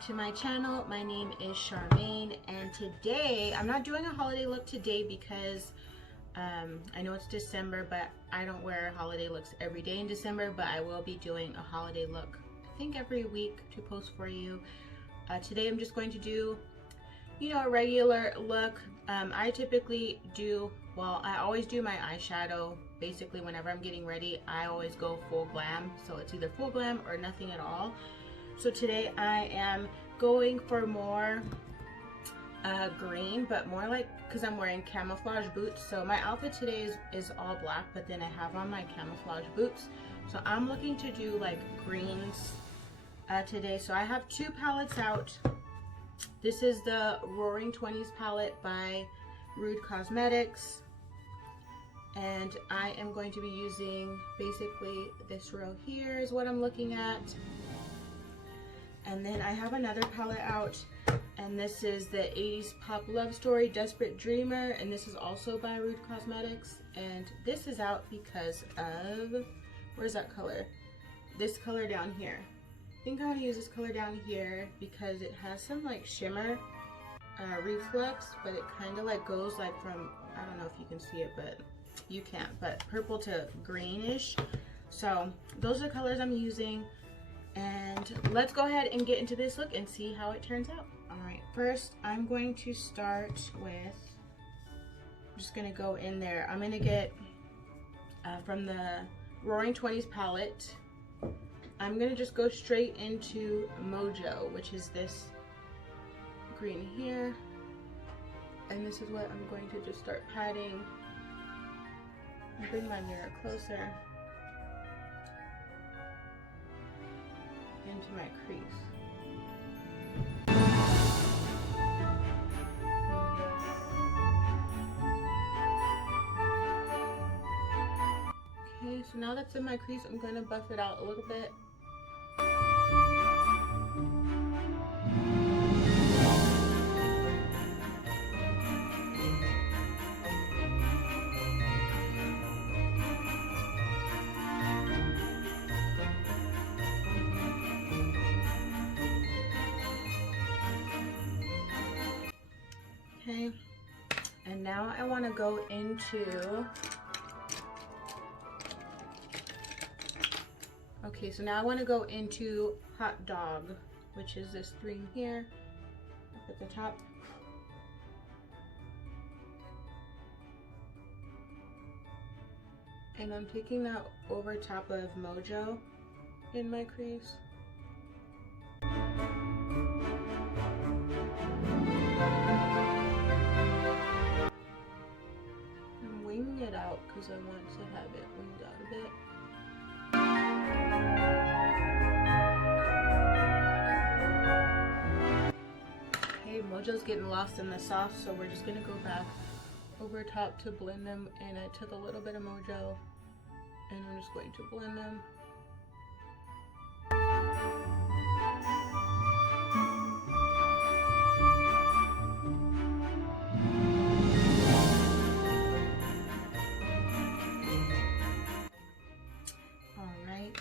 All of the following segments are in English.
back to my channel. My name is Charmaine, and today I'm not doing a holiday look today because I know it's December, but I don't wear holiday looks every day in December, but I will be doing a holiday look I think every week to post for you. Today I'm just going to do, you know, a regular look. I typically do, well, I always do my eyeshadow. Basically, whenever I'm getting ready, I always go full glam. So it's either full glam or nothing at all. So today I am going for more green, but more like, because I'm wearing camouflage boots. So my outfit today is all black, but then I have on my camouflage boots. So I'm looking to do like greens today. So I have two palettes out. This is the Roaring 20s palette by Rude Cosmetics, and I am going to be using basically this row here is what I'm looking at. And then I have another palette out, and this is the 80s Pop Love Story Desperate Dreamer, and this is also by Rude Cosmetics. And this is out because of, where's that color? This color down here. I think I want to use this color down here because it has some like shimmer reflex, but it kind of like goes like from, I don't know if you can see it, but you can't, but purple to greenish. So those are the colors I'm using, and let's go ahead and get into this look and see how it turns out. All right, first I'm going to start with, I'm just gonna go in there. I'm gonna get from the Roaring 20s palette, I'm gonna just go straight into Mojo, which is this green here, and this is what I'm going to just start patting. Bring my mirror closer into my crease. Okay, so now that's in my crease, I'm going to buff it out a little bit. Okay, and now I want to go into, okay, so now I want to go into Hot Dog, which is this green here up at the top. And I'm taking that over top of Mojo in my crease. I'm winging it out because I want to have it winged out a bit. Okay, Mojo's getting lost in the sauce, so we're just gonna go back over top to blend them, and I took a little bit of Mojo and I'm just going to blend them. Alright,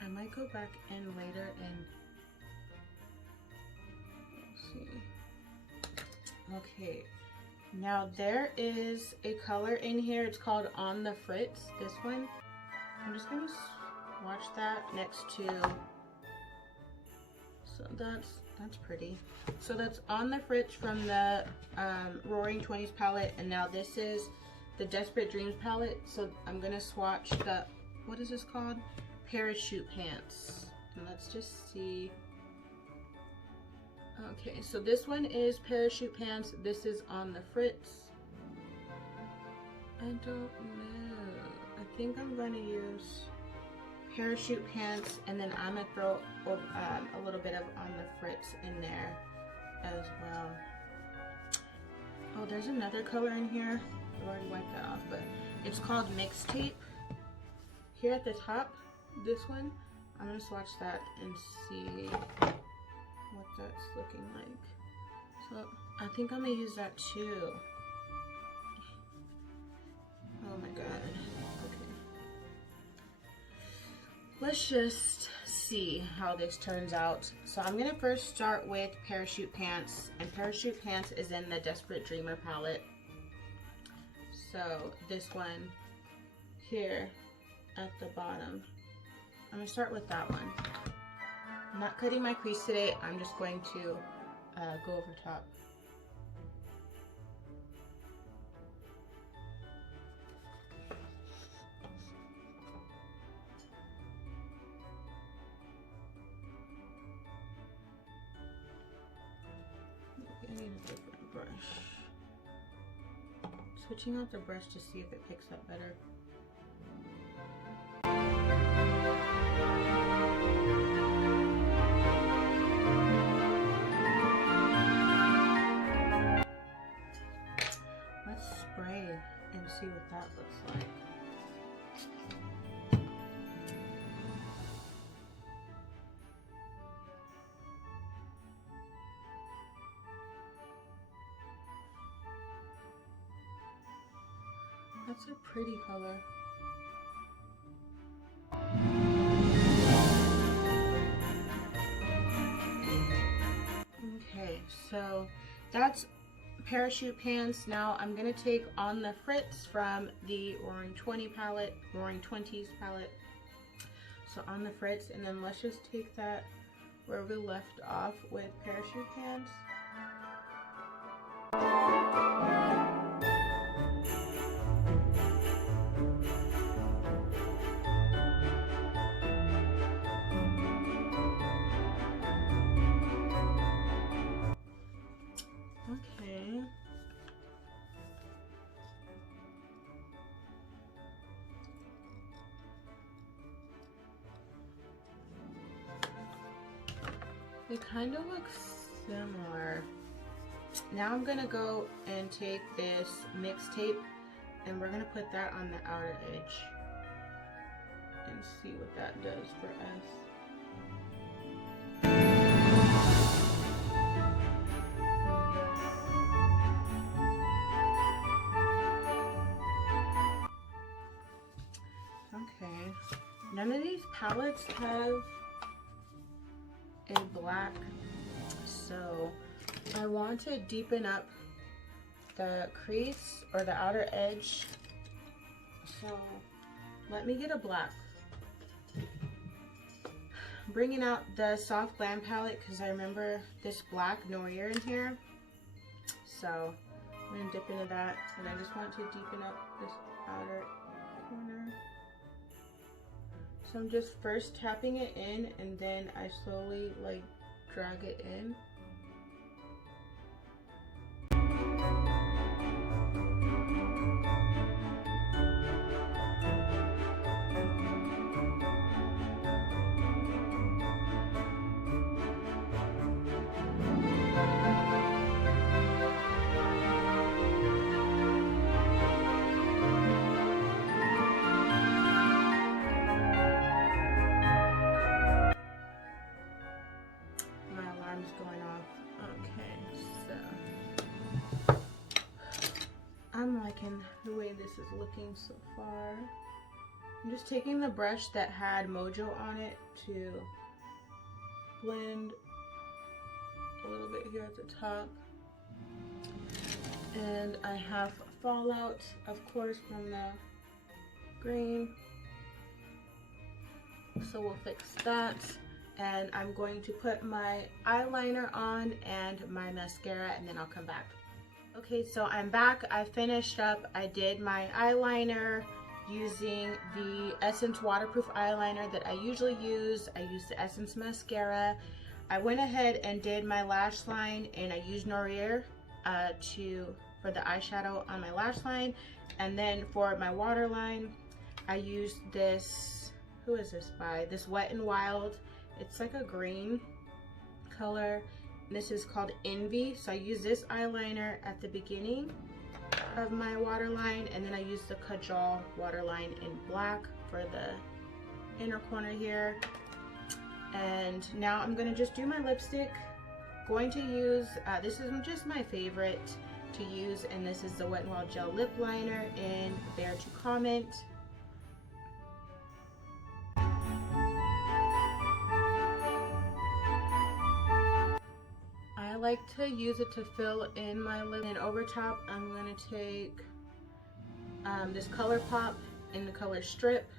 I might go back in later and see. Okay, now there is a color in here. It's called On the Fritz, this one. I'm just gonna swatch that next to, so that's pretty. So that's On the Fritz from the Roaring 20s palette, and now this is the Desperate Dreams palette. So I'm gonna swatch the, what is this called? Parachute Pants. And let's just see. Okay, so this one is Parachute Pants. This is On the Fritz. I don't know. I think I'm gonna use Parachute Pants, and then I'm gonna throw a little bit of On the Fritz in there as well. Oh, there's another color in here. I've already wiped that off, but it's called Mixtape. Here at the top, this one, I'm gonna swatch that and see what that's looking like. So I think I'm gonna use that too. Oh my god. Okay. Let's just see how this turns out. So I'm gonna first start with Parachute Pants, and Parachute Pants is in the Desperate Dreamer palette. So this one here at the bottom, I'm gonna start with that one. I'm not cutting my crease today, I'm just going to go over top. I need a different brush. Switching out the brush to see if it picks up better. Let's spray and see what that looks like. That's a pretty color. Okay, so that's Parachute Pants. Now I'm gonna take On the Fritz from the Roaring 20 palette, Roaring 20s palette. So On the Fritz, and then let's just take that where we left off with Parachute Pants. Okay. They kind of look similar. Now I'm gonna go and take this mix tape and we're gonna put that on the outer edge and see what that does for us. Okay, none of these palettes have a black, so I want to deepen up the crease or the outer edge, so let me get a black. Bringing out the Soft Glam palette because I remember this black Noir in here, so I'm going to dip into that, and I just want to deepen up this outer corner. So I'm just first tapping it in and then I slowly like drag it in. Going off. Okay, so I'm liking the way this is looking so far. I'm just taking the brush that had Mojo on it to blend a little bit here at the top, and I have fallout, of course, from the green, so we'll fix that. And I'm going to put my eyeliner on and my mascara, and then I'll come back. Okay, so I'm back. I finished up. I did my eyeliner using the Essence waterproof eyeliner that I usually use. I use the Essence mascara. I went ahead and did my lash line, and I used Noir for the eyeshadow on my lash line. And then for my waterline, I used this, who is this by? This Wet n Wild. It's like a green color. This is called Envy. So I use this eyeliner at the beginning of my waterline, and then I use the Kajal waterline in black for the inner corner here. And now I'm gonna just do my lipstick. Going to use, this is just my favorite to use, and this is the Wet n Wild Gel Lip Liner in Dare to Comment. like to use it to fill in my lip. And over top, I'm going to take this Color Pop in the color Strip.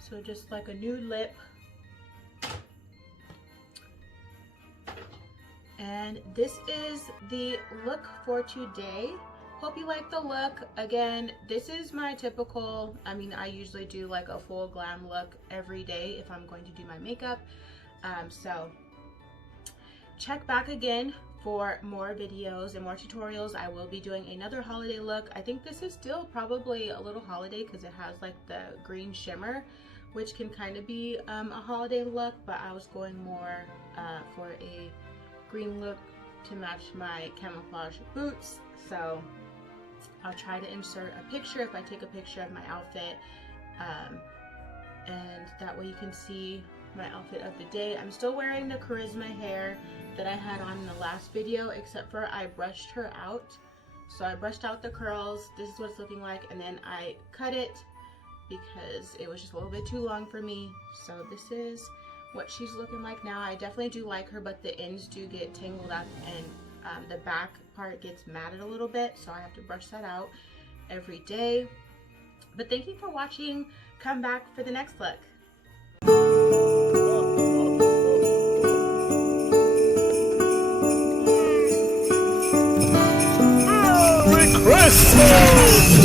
So just like a nude lip. And this is the look for today. Hope you like the look. Again, this is my typical, I mean, I usually do like a full glam look every day if I'm going to do my makeup. So check back again for more videos and more tutorials. I will be doing another holiday look. I think this is still probably a little holiday because it has like the green shimmer, which can kind of be a holiday look, but I was going more for a green look to match my camouflage boots. So I'll try to insert a picture if I take a picture of my outfit, and that way you can see my outfit of the day. I'm still wearing the Charisma hair that I had on in the last video, except for I brushed her out. So I brushed out the curls. This is what it's looking like, and then I cut it because it was just a little bit too long for me. So this is what she's looking like now. I definitely do like her, but the ends do get tangled up and the back part gets matted a little bit, so I have to brush that out every day. But thank you for watching. Come back for the next look. Merry Christmas!